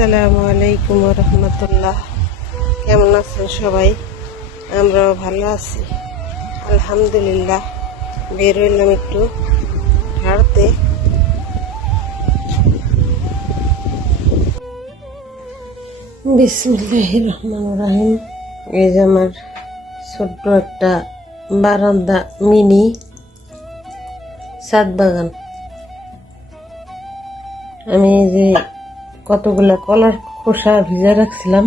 আসসালামু আলাইকুম রহমতুল্লাহ। কেমন আছেন সবাই? আমরাও ভালো আছি। আলহামদুলিল্লাহ। বের হইলাম একটু হাঁটতে। বিসমুল্লাহ রহমান রাহিম। এই যে আমার ছোট্ট একটা বারান্দা, মিনি সাত বাগান। আমি যে কতগুলা কলার খোসা ভিজা রাখছিলাম।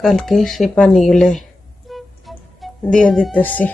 কালকে সে পানিগুলো দিয়ে দিতেছি।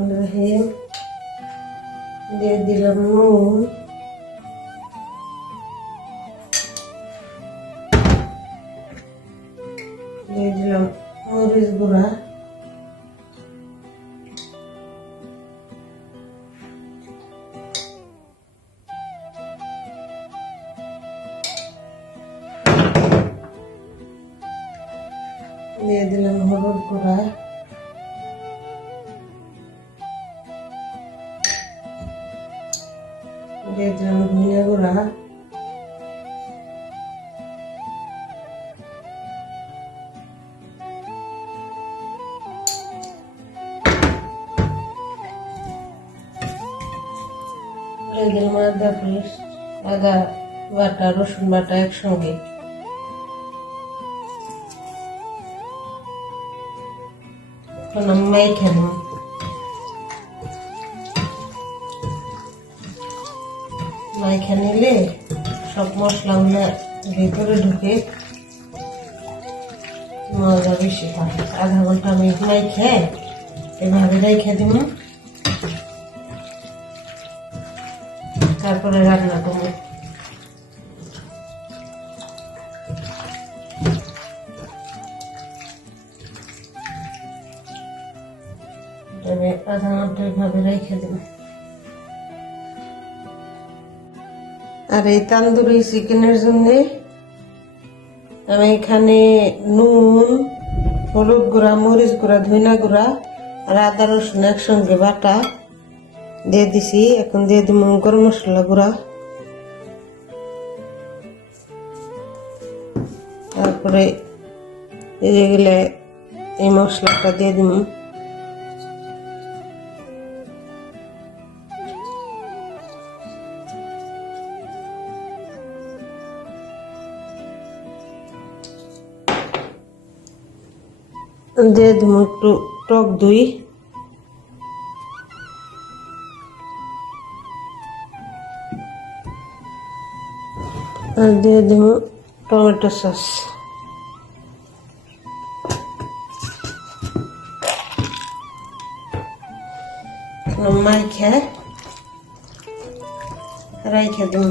বিসমুল্লাহ রহমান রহিম দিয়ে দিলাম নুন দিয়ে দিলাম ধনিয়া গুঁড়া দিয়ে দিলাম আদা পেস্ট আদা বাটা রসুন বাটা একসঙ্গে এখন আমি মেখে নেব মাইখা নিলে সব মশলাগুলো ভেতরে ঢুকে মজা বেশি হয় আধা ঘণ্টা আমি মাইখে, এভাবে রেখে দিব। তারপরে রান্না করব। আধা ঘণ্টা এভাবে রেখে দেবো। আর এই তান্দুরি চিকেনের জন্য আমি এখানে নুন, হলুদ গুঁড়া, মরিচ গুঁড়া, ধইনা গুঁড়া আর আদা রসুন একসঙ্গে বাটা দিয়ে দিছি। এখন দিয়ে দিব গরম মশলা গুঁড়া। তারপরে এই এই মশলাটা দিয়ে দিব। দিয়ে দিব একটু টক দই। আর দিয়ে দিব টমেটো সস। মাইখে। রাইখে দিব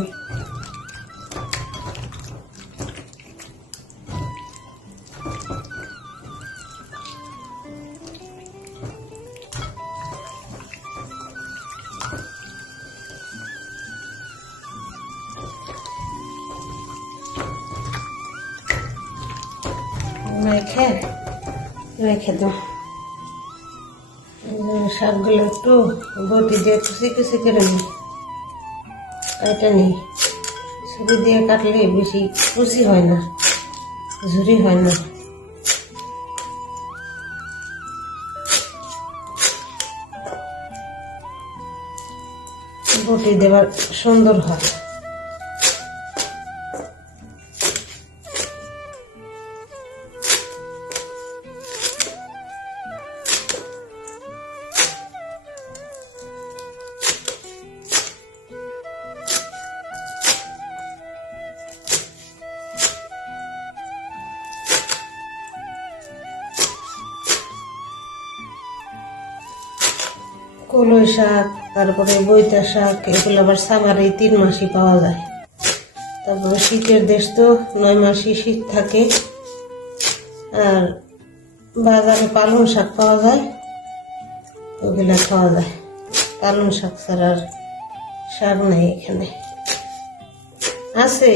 রেখে দেব শাকগুলো একটু বটি দিয়ে কুচি কুচি করে নিই এটা নেই। ছুরি দিয়ে কাটলে বেশি কুচি হয় না, ঝুরি হয় না। বটি দেবার সুন্দর হয়। কলই শাক, তারপরে বইতা শাক, এগুলো আবার সামার তিন মাসই পাওয়া যায়। তারপরে শীতের দেশ তো নয় মাসই শীত থাকে। আর বাজারে পালং শাক পাওয়া যায়, ওগুলো খাওয়া যায়। পালং শাক ছাড়া আর শাক নাই এখানে। আছে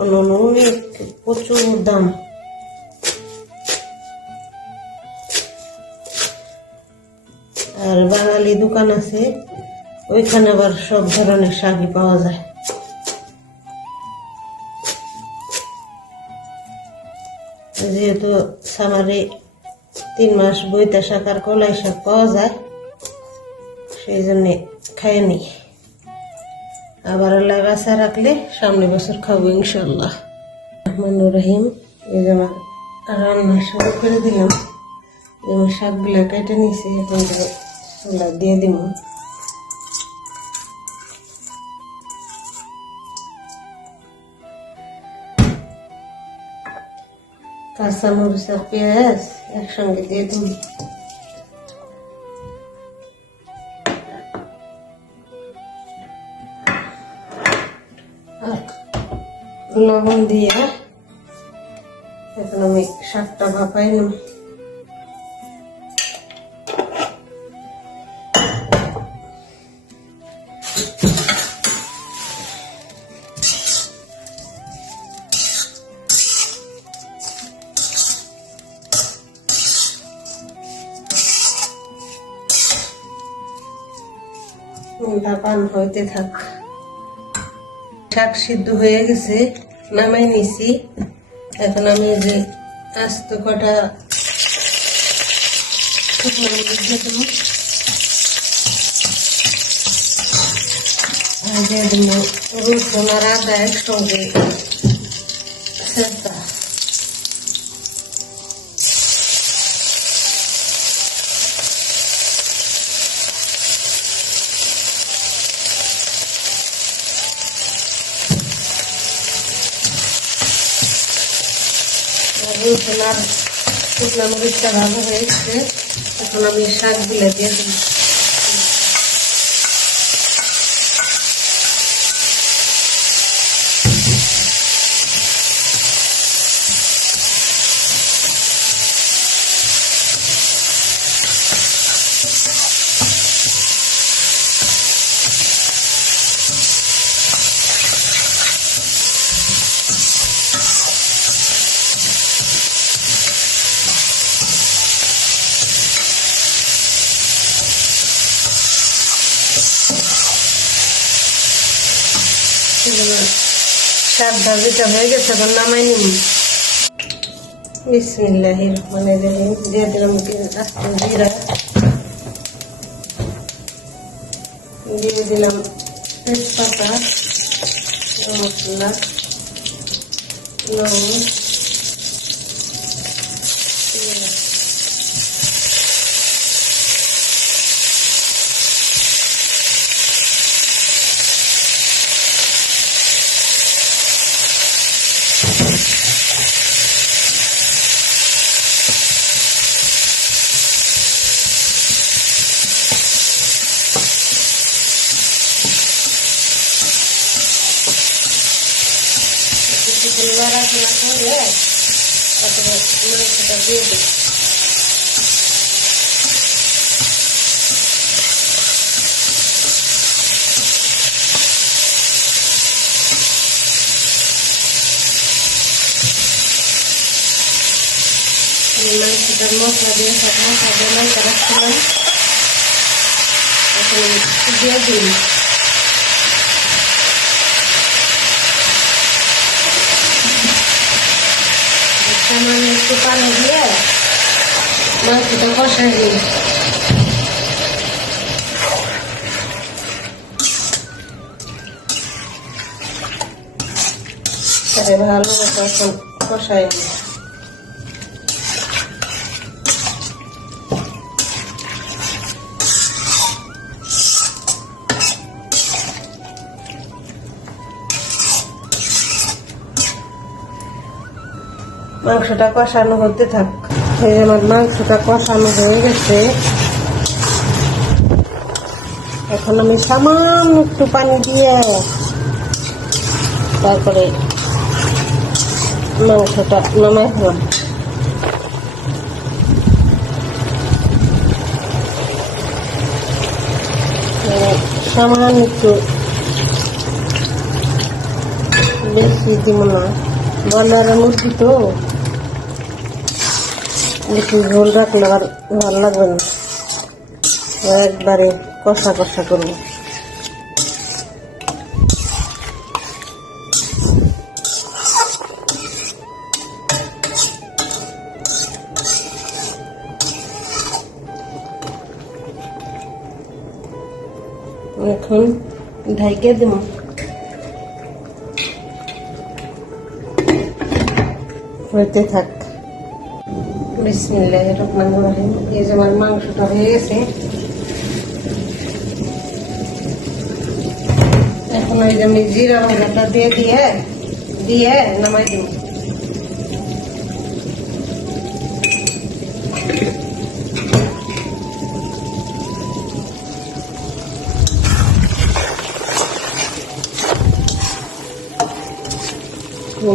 অন্য অনেক প্রচুর দাম। দোকান আছে, ওইখানে আবার সব ধরনের শাকই পাওয়া যায়। যেহেতু সামারে তিন মাস বইতা শাক আর কলাই শাক পাওয়া যায়, সেই জন্যে খাই নি। আবার আল্লাহ বাসা রাখলে সামনে বছর খাব ইনশাল্লাহ রহমানুর রহিম, এই যে আমার রান্না শুরু করে দিলাম। যেমন শাকগুলো কেটে নিয়েছি, এখন এগুলো দিয়ে দিব। কাঁচা মরিচ আর পেঁয়াজ একসঙ্গে দিয়ে দিব। লবণ দিয়ে এখন আমি শাকটা ভাপাই নেব। উল্টা পান হইতে থাক। শাক সিদ্ধ হয়ে গেছে, নামাই নিছি। এখন আমি যে আস্ত কটা রসুন আর আদা একসঙ্গে ছেঁচা রসুন আর শুকনো মরিচটা ভালো হয়েছে। এখন আমি শাকগুলো দিয়ে দিই শাক ভাজিটা হয়ে গেছে, এখন নামাই নিম বিসমিল্লাহ রহিম। দিয়ে দিলাম আস্তে জিরা। দিয়ে দিলাম তেজপাতা, মশলা, লবণ পেঁয়াজ। কিছুক্ষণ নাড়াচাড়া করে তারপরে মাংসটা দিয়ে দিই এই মাংসটার মশলা দিয়ে সব মশলা দিয়ে লঙ্কা রাখছিলাম এখন আমি দিয়ে দিই একটু পানি দিয়ে মাংসটা কষাই দিই ভালো মতো কষাই নিই। মাংসটা কষানো হতে থাক। এই আমার মাংসটা কষানো হয়ে গেছে। এখন আমি সামান্য একটু পানি দিয়ে তারপরে মাংসটা নামাই মানে সামান্য একটু বেশি দিব না। বলার মুরগি তো বেশি ঝোল রাখলে আবার ভালো লাগবে না। একবারে কষা কষা করব। এখন ঢাইকে দেব। হইতে থাক। বিসমিল্লাহ, রহমান রহিম। এই যে আমার মাংসটা হয়ে গেছে এখন ওই যে আমি জিরা দিয়ে দিয়ে দিয়ে নামাই দিব।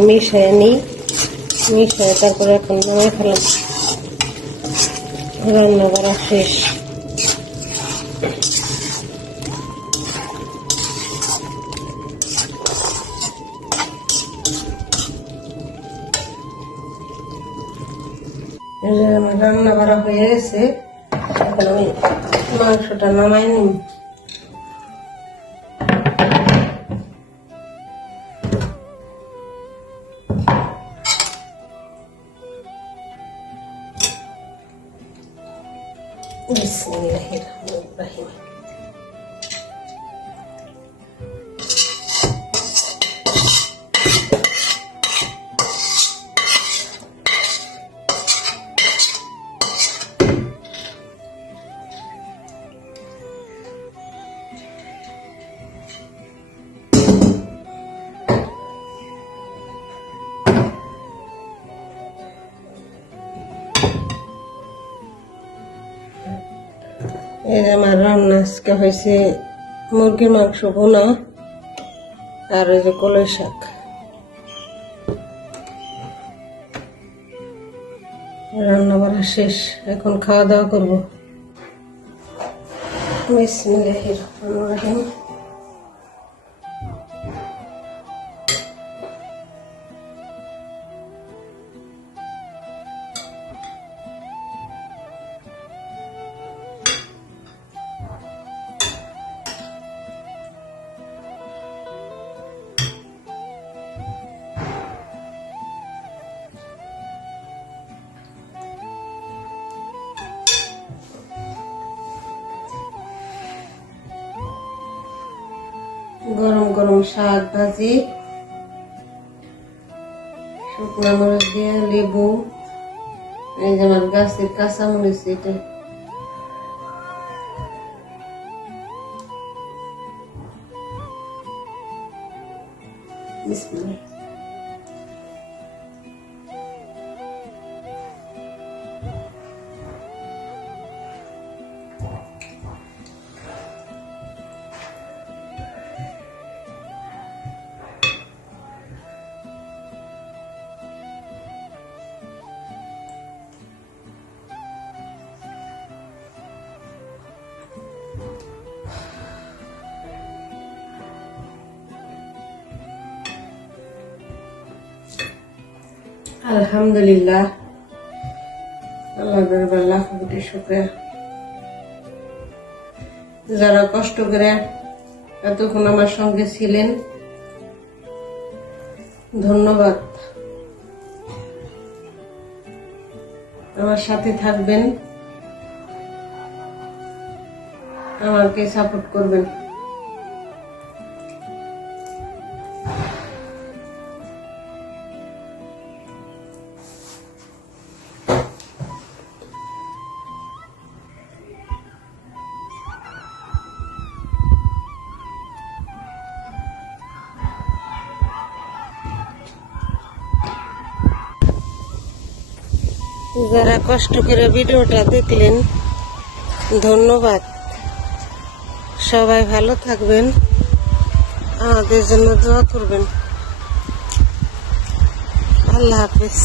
মিশিয়ে নিই মিশিয়ে তারপরে এখন নামাই ফেলাম। রান্না করা শেষ রান্না করা হয়ে গেছে মাংসটা নামাই নিই। আমার রান্না আজকে হয়েছে মুরগির মাংস বোনা আর ওই যে কলই শাক। রান্না বাড়া শেষ, এখন খাওয়া দাওয়া করব। বিসমিল্লাহির রহমানির রহিম। গরম গরম শাক ভাজি, শুকনো মরিচ দিয়ে লেবু, এই যে আমার গাছের কাঁচা মরিচ এটা আলহামদুলিল্লাহ। আল্লাহ দরবার লাখ কোটি শুক্রিয়া। যারা কষ্ট করে এতক্ষণ আমার সঙ্গে ছিলেন, ধন্যবাদ। আমার সাথে থাকবেন, আমাকে সাপোর্ট করবেন। যারা কষ্ট করে ভিডিওটা দেখলেন, ধন্যবাদ। সবাই ভালো থাকবেন। আমাদের জন্য দোয়া করবেন। আল্লাহ হাফিজ।